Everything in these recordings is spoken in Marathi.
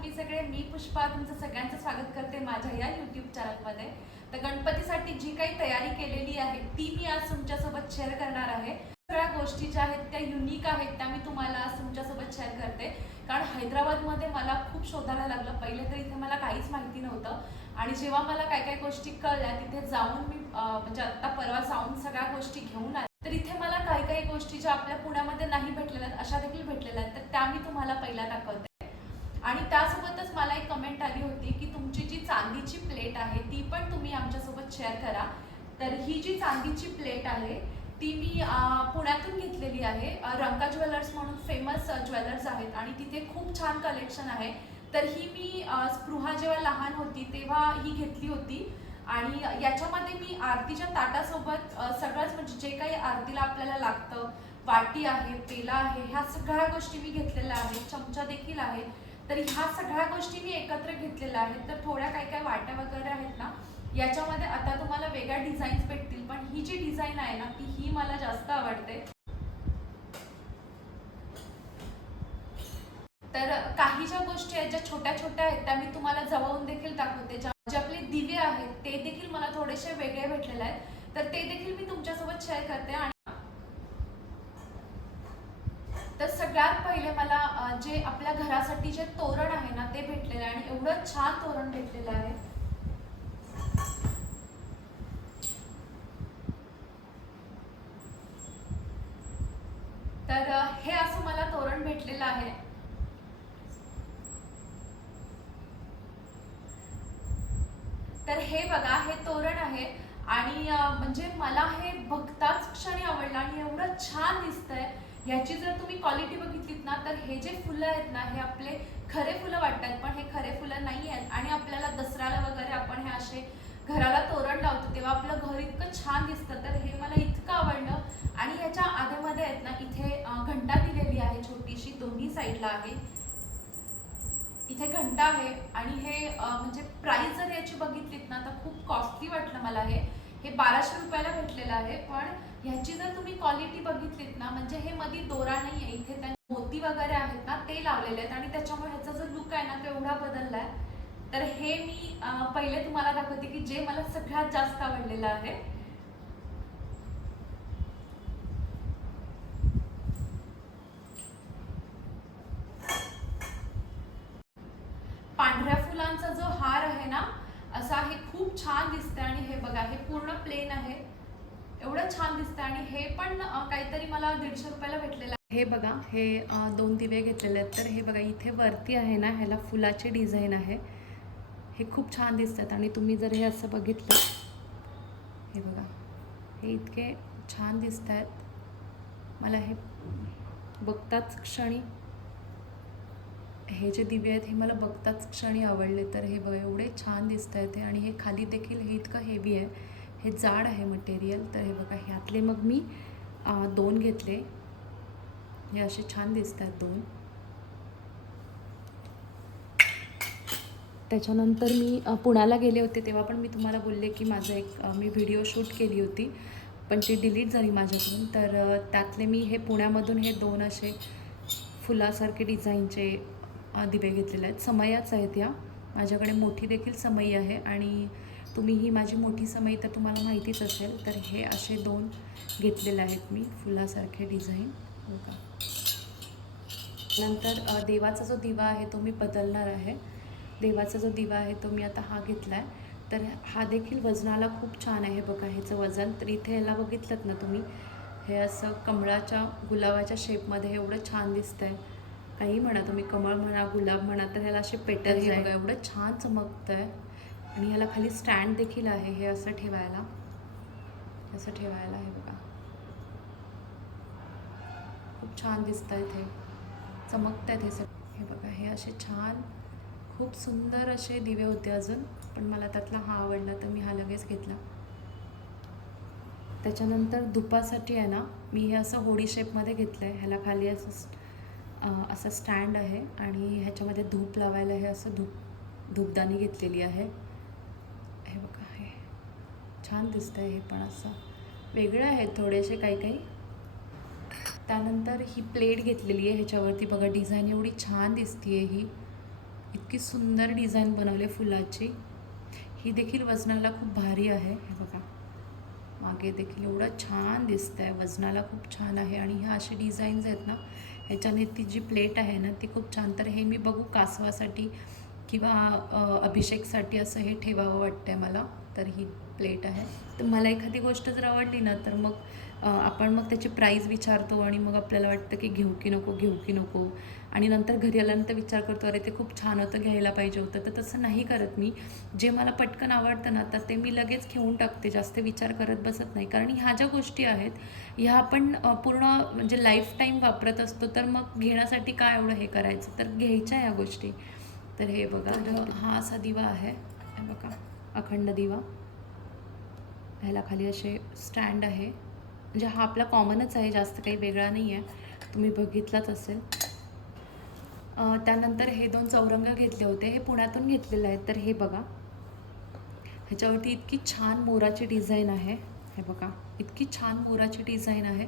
तुम्ही सगळे मी पुष्पा तुमचं सगळ्यांचं स्वागत करते माझ्या या युट्यूब चॅनलमध्ये तर गणपतीसाठी जी काही तयारी केलेली आहे ती मी आज तुमच्यासोबत शेअर करणार आहे. सगळ्या गोष्टी ज्या आहेत त्या युनिक आहेत त्या मी तुम्हाला आज तुमच्यासोबत शेअर करते. कारण हैदराबादमध्ये मला खूप शोधायला लागलं. पहिले तर इथे मला काहीच माहिती नव्हतं. आणि जेव्हा मला काय काय गोष्टी कळल्या तिथे जाऊन मी म्हणजे आत्ता परवा जाऊन सगळ्या गोष्टी घेऊन आले. तर इथे मला काही काही गोष्टी ज्या आपल्या पुण्यामध्ये नाही भेटलेल्या आहेत अशा देखील भेटलेल्या आहेत. तर त्या मी तुम्हाला पहिला दाखवते. आणि त्यासोबतच मला एक कमेंट आली होती की तुमची जी चांदीची प्लेट आहे ती पण तुम्ही आमच्यासोबत शेअर करा. तर ही जी चांदीची प्लेट आहे ती मी पुण्यातून घेतलेली आहे. रंका ज्वेलर्स म्हणून फेमस ज्वेलर्स आहेत आणि तिथे खूप छान कलेक्शन आहे. तर ही मी स्पृहा जेव्हा लहान होती तेव्हा ही घेतली होती. आणि याच्यामध्ये मी आरतीच्या ताटासोबत सगळंच म्हणजे जे काही आरतीला आपल्याला लागतं वाटी आहे पेला आहे ह्या सगळ्या गोष्टी मी घेतलेल्या आहेत चमचा देखील आहे. तर ह्या सगळ्या गोष्टी मी एकत्र घेतलेल्या आहेत. तर थोड्या काही काही वाट्या वगैरे आहेत ना याच्यामध्ये आता तुम्हाला वेगळ्या डिझाईन्स भेटतील पण ही जी डिझाईन आहे ना ती ही मला जास्त आवडते. तर काही ज्या गोष्टी आहेत ज्या छोट्या छोट्या आहेत त्या मी तुम्हाला जवळून देखील दाखवते. ज्या जे आपले दिवे आहेत ते देखील मला थोडेसे वेगळे भेटलेले आहेत. तर ते देखील मी तुमच्यासोबत शेअर करते. आणि तर सगळ्यात पहिले मला जे आपल्या घरासाठी जे तोरण आहे ना ते भेटलेलं आहे आणि एवढं छान तोरण भेटलेलं आहे. तर हे असं मला तोरण भेटलेलं आहे. तर हे बघा हे तोरण आहे आणि म्हणजे मला हे बघता क्षणी आवडलं आणि एवढं छान दिसतंय ह्याची जर तुम्ही क्वालिटी बघितलीत ना तर हे जे फुलं आहेत ना हे आपले खरे फुलं वाटतात पण हे खरे फुलं नाही आहेत. आणि आपल्याला दसऱ्याला वगैरे आपण हे असे घराला तोरण लावतो तेव्हा आपलं घर इतकं छान दिसतं. तर हे मला इतकं आवडलं. आणि ह्याच्या आधेमध्ये आहेत ना इथे घंटा दिलेली आहे छोटीशी दोन्ही साईडला आहे. इथे घंटा आहे. आणि हे म्हणजे प्राईस जर याची बघितलीत ना तर खूप कॉस्टली वाटलं मला हे. हे बाराशे रुपयाला भेटलेलं आहे. पण ह्याची जर तुम्ही क्वालिटी बघितलीत ना म्हणजे हे मध्ये दोरा नाही आहे इथे त्या मोती वगैरे आहेत ना ते लावलेले आहेत. आणि त्याच्यामुळे ह्याचा जो लुक आहे ना तो एवढा बदलला आहे तर हे मी पहिले तुम्हाला दाखवते की जे मला सगळ्यात जास्त आवडलेलं आहे पांढऱ्या फुलांचा जो हार आहे ना असा हे खूप छान दिसतंय आणि हे बघा हे पूर्ण प्लेन आहे छान दिसतंय आणि हे पण काहीतरी मला दीडशे रुपयाला भेटलेलं आहे. हे बघा हे दोन दिवे घेतलेले आहेत. तर हे बघा इथे वरती आहे ना ह्याला फुलाचे डिझाईन आहे. हे खूप छान दिसतात आणि तुम्ही जर हे असं बघितलं हे बघा हे इतके छान दिसत आहेत मला हे बघताच क्षणी हे जे दिवे आहेत हे मला बघताच क्षणी आवडले. तर हे बघा एवढे छान दिसत आहेत हे आणि हे खाली देखील हे इतकं हेवी आहे. हे जाड आहे मटेरियल तर हे बघा ह्यातले मग मी दोन घेतले. हे असे छान दिसत आहेत दोन. त्याच्यानंतर मी पुण्याला गेले होते तेव्हा पण मी तुम्हाला बोलले की माझं एक मी व्हिडिओ शूट केली होती. पण ती डिलीट झाली माझ्याकडून. तर त्यातले मी हे पुण्यामधून हे दोन असे फुलासारखे डिझाईनचे दिवे घेतलेले आहेत. समयाच आहेत या. माझ्याकडे मोठी देखील समई आहे आणि तुम्ही ही माझी मोठी समई तर तुम्हाला माहितीच असेल तर हे असे दोन घेतलेले आहेत मी फुलासारखे डिझाईन बघा नंतर अ, देवाचा जो दिवा आहे तो मी बदलणार आहे. देवाचा जो दिवा आहे तो मी आता हा घेतला आहे तर हा देखील वजनाला खूप छान आहे बघा ह्याचं वजन. तर इथे ह्याला बघितलं ना तुम्ही? हे असं कमळाच्या गुलाबाच्या शेपमध्ये एवढं छान दिसतं आहे काही म्हणा तुम्ही कमळ म्हणा गुलाब म्हणा तर ह्याला असे पेटल्स आहे बघा एवढं छान चमकतं आहे आणि ह्याला खाली स्टँड देखील आहे हे असं ठेवायला. असं ठेवायला आहे बघा. खूप छान दिसत आहेत हे चमकत आहेत हे सगळं. हे बघा हे असे छान खूप सुंदर असे दिवे होते अजून पण मला त्यातला हा आवडला तर मी हा लगेच घेतला. त्याच्यानंतर धुपासाठी आहे ना मी हे असं होडी शेपमध्ये घेतलं आहे ह्याला खाली असं असं स्टँड आहे आणि ह्याच्यामध्ये धूप लावायला हे असं धूप धूपदानी घेतलेली आहे. छान दिसतं आहे हे पण असं. वेगळं आहे थोडेसे काही काही. त्यानंतर ही प्लेट घेतलेली आहे ह्याच्यावरती. बघा डिझाईन एवढी छान दिसते ही. इतकी सुंदर डिझाईन बनवली फुलाची. ही देखील वजनाला खूप भारी आहे. हे बघा. मागे देखील एवढं छान दिसतं आहे वजनाला खूप छान आहे आणि ह्या अशी डिझाईन्स आहेत ना ह्याच्याने ती जी प्लेट आहे ना ती खूप छान. तर हे मी बघू कासवासाठी किंवा अभिषेकसाठी असं हे ठेवावं वाटतं आहे मला तर ही प्लेट आहे. तर मला एखादी गोष्ट जर आवडली ना तर मग आपण मग त्याची प्राईज विचारतो आणि मग आपल्याला वाटतं की घेऊ की नको घेऊ की नको. आणि नंतर घरी आल्यानंतर विचार करतो अरे ते खूप छान होतं घ्यायला पाहिजे होतं. तर तसं नाही करत मी. जे मला पटकन आवडतं ना तर ते मी लगेच घेऊन टाकते. जास्त विचार करत बसत नाही. कारण ह्या ज्या गोष्टी आहेत ह्या आपण पूर्ण म्हणजे लाईफ टाईम वापरत असतो तर मग घेण्यासाठी काय एवढं हे करायचं? तर घ्यायच्या ह्या गोष्टी. तर हे बघा हा असा दिवा आहे. हे बघा अखंड दिवा. ह्याला खाली असे स्टँड आहे. म्हणजे हा आपला कॉमनच आहे जास्त काही वेगळा नाही आहे तुम्ही बघितलाच असेल. त्यानंतर हे दोन चौरंग घेतले होते. हे पुण्यातून घेतलेले आहेत. तर हे बघा. ह्याच्यावरती इतकी छान मोराची डिझाईन आहे. हे बघा इतकी छान मोराची डिझाईन आहे.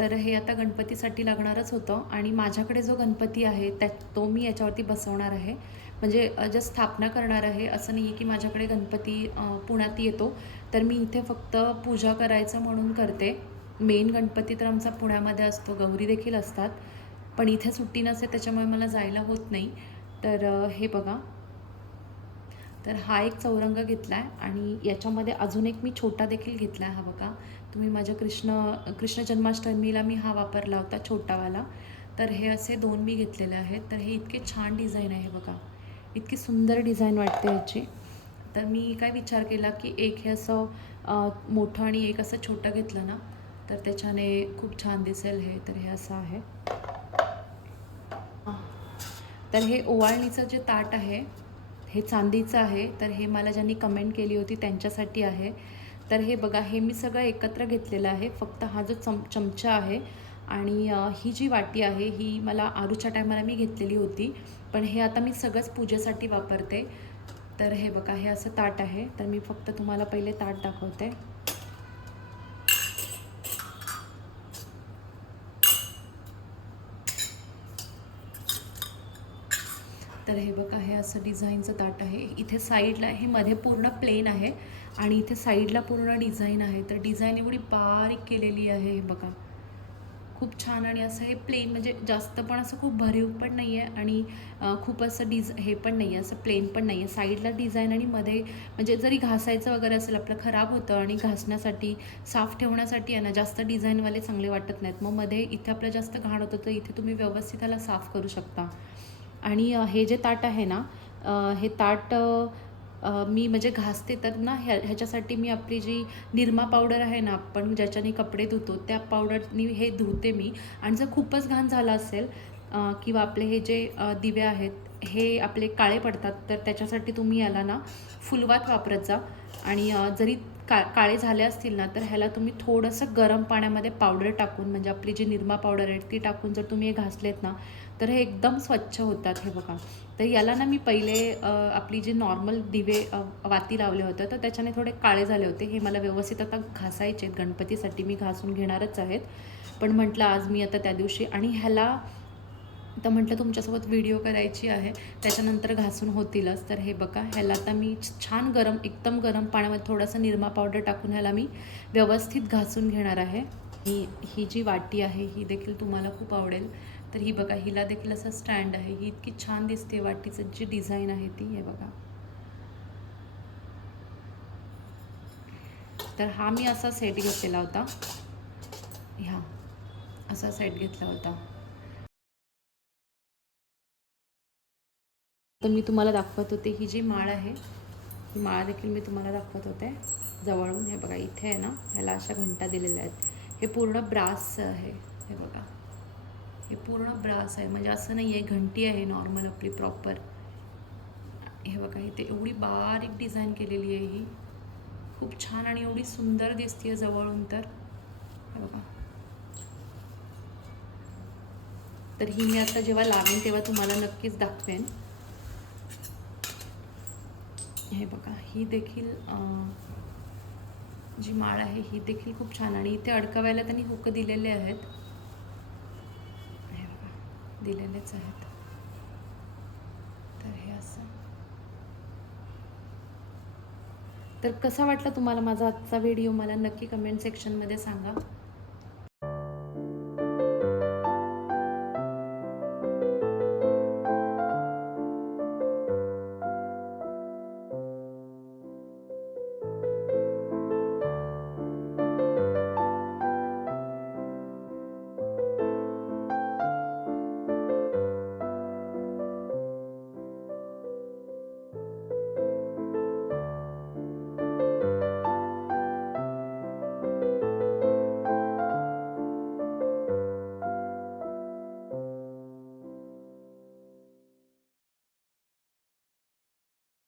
तर हे आता गणपतीसाठी लागणारच होतं आणि माझ्याकडे जो गणपती आहे त्या तो मी याच्यावरती बसवणार आहे. म्हणजे अ, स्थापना करणार आहे असं नाही आहे की माझ्याकडे गणपती पुण्यात येतो तर मी इथे फक्त पूजा करायचं म्हणून करते. मेन गणपती तर आमचा पुण्यामध्ये असतो गौरी देखील असतात. पण इथे सुट्टी नसते त्याच्यामुळे मला जायला होत नाही. तर हे बघा. तर हा एक चौरंग घेतला आहे आणि याच्यामध्ये अजून एक मी छोटा देखील घेतला आहे हा बघा. तुम्ही माझ्या कृष्ण कृष्ण जन्माष्टमीला मी हा वापरला होता छोटावाला. तर हे असे दोन मी घेतलेले आहेत. तर हे इतके छान डिझाईन आहे बघा. इतकी सुंदर डिझाईन वाटते ह्याची. तर मी काय विचार केला की एक हे असं मोठं आणि एक असं छोटं घेतलं ना तर त्याच्याने खूप छान दिसेल हे. तर हे असं आहे. तर हे ओवाळणीचं जे ताट आहे हे चांदीचं आहे. तर हे मला ज्यांनी कमेंट केली होती त्यांच्यासाठी आहे. तर हे बघा हे मी सगळं एकत्र घेतलेलं आहे. फक्त हा जो चम चमचा आहे आणि ही जी वाटी आहे ही मला आरूच्या टायमाला मी घेतलेली होती. पण हे आता मी सगळंच पूजेसाठी वापरते. तर हे बघा हे असं ताट आहे. तर मी फक्त तुम्हाला पहिले ताट दाखवते. तर हे बघा हे असं डिझाईनचं ताट आहे. इथे साईडला हे मध्ये पूर्ण प्लेन आहे. आणि इथे साईडला पूर्ण डिझाईन आहे. तर डिझाईन एवढी बारीक केलेली आहे हे बघा. खूप छान आणि असं हे प्लेन म्हणजे जास्त पण असं खूप भरीव पण नाही आहे आणि खूप असं डिझ हे पण नाही आहे असं प्लेन पण नाही आहे. साईडला डिझाईन आणि मध्ये म्हणजे जरी घासायचं वगैरे असेल आपलं खराब होतं आणि घासण्यासाठी साफ ठेवण्यासाठी आहे ना जास्त डिझाईनवाले चांगले वाटत नाहीत. मग मध्ये इथे आपलं जास्त घाण होतं तर इथे तुम्ही व्यवस्थित त्याला साफ करू शकता. आणि हे जे ताट आहे ना हे ताट मी म्हणजे घासते तर ना ह्या ह्याच्यासाठी मी आपली जी निरमा पावडर आहे ना आपण ज्याच्याने कपडे धुतो त्या पावडरनी हे धुते मी. आणि जर खूपच घाण झाला असेल किंवा आपले हे जे दिवे आहेत हे आपले काळे पडतात तर त्याच्यासाठी तुम्ही याला ना फुलवात वापरत जा. आणि जरी का काळे झाले असतील ना तर ह्याला तुम्ही थोडंसं गरम पाण्यामध्ये पावडर टाकून म्हणजे आपली जी निरमा पावडर आहे ती टाकून जर तुम्ही हे घासलेत ना तर हे एकदम स्वच्छ होतात हे बघा. तर याला ना मी पहिले आपली जी नॉर्मल दिवे वाती लावले होते तर त्याच्याने थोडे काळे झाले होते. हे मला व्यवस्थित आता घासायचे आहेत. गणपतीसाठी मी घासून घेणारच आहेत. पण म्हटलं आज मी आता त्या दिवशी आणि ह्याला तर म्हटलं तुमच्यासोबत व्हिडिओ करायची आहे. त्याच्यानंतर घासून होतीलच. तर हे बघा ह्याला आता मी छान गरम एकदम गरम पाण्यामध्ये थोडासा निरमा पावडर टाकून ह्याला मी व्यवस्थित घासून घेणार आहे. ही ही जी वाटी आहे ही देखील तुम्हाला खूप आवडेल. तर ही बघा हिला देखील असं स्टँड आहे. ही इतकी छान दिसते वाटीचं जी डिझाईन आहे ती हे बघा. तर हा मी असा सेट घेतलेला होता. ह्या असा सेट घेतला होता. तर मी तुम्हाला दाखवत होते ही जी माळ आहे ही माळ देखील मी तुम्हाला दाखवत होते जवळून. हे बघा इथे आहे ना ह्याला अशा घंटा दिलेल्या आहेत. हे पूर्ण ब्रासचं आहे. हे बघा हे पूर्ण ब्रास आहे. म्हणजे असं नाही आहे घंटी आहे नॉर्मल आपली प्रॉपर हे बघा इथे एवढी बारीक डिझाईन केलेली आहे ही. खूप छान आणि एवढी सुंदर दिसते जवळून तर. हे बघा. तर ही मी आता जेव्हा लावेन तेव्हा तुम्हाला नक्कीच दाखवेन. हे बघा ही देखील जी माळ आहे ही देखील खूप छान आणि इथे अडकवायला त्यांनी हुक दिलेले आहेत. हे बघा दिलेलेच आहेत. तर हे असं. तर कसा वाटला तुम्हाला माझा आजचा व्हिडिओ? मला नक्की कमेंट सेक्शनमध्ये सांगा.